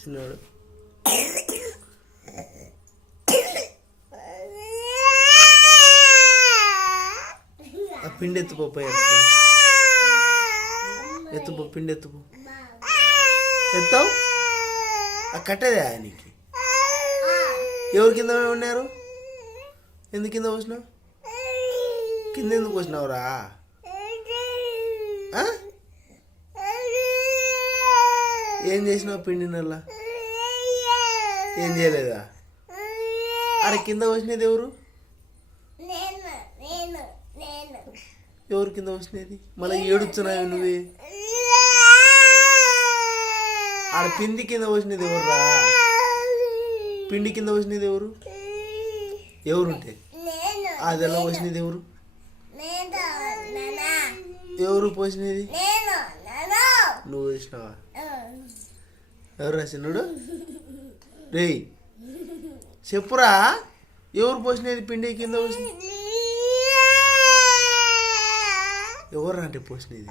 చిన్నాడు ఆ పిండి ఎత్తుపో ఎత్తుపో పిండి ఎత్తుపో ఎత్తావు ఆ కట్టేదే ఆయనకి ఎవరు కింద ఉన్నారు ఎందుకు కింద పోసినావు కింద ఎందుకు పోసినావురా ఏం చేసినావు పిండి నల్ల ఏం చేయలేదా అరే కింద పోసినది ఎవరు ఎవరు కింద పోసినది మళ్ళీ ఏడుస్తున్నావు నువ్వే ఆడ పిండి కింద పోసినది ఎవర్రా పిండి కింద పోసినది ఎవరు ఎవరుంటే అది ఎలా పోసినది ఎవరు ఎవరు పోసినది నువ్వు వేసినావా ఎవరు రాసినాడు రే చెప్పురా ఎవరు పోసినది పిండి కింద పోసినది ఎవరు అంటే పోసినది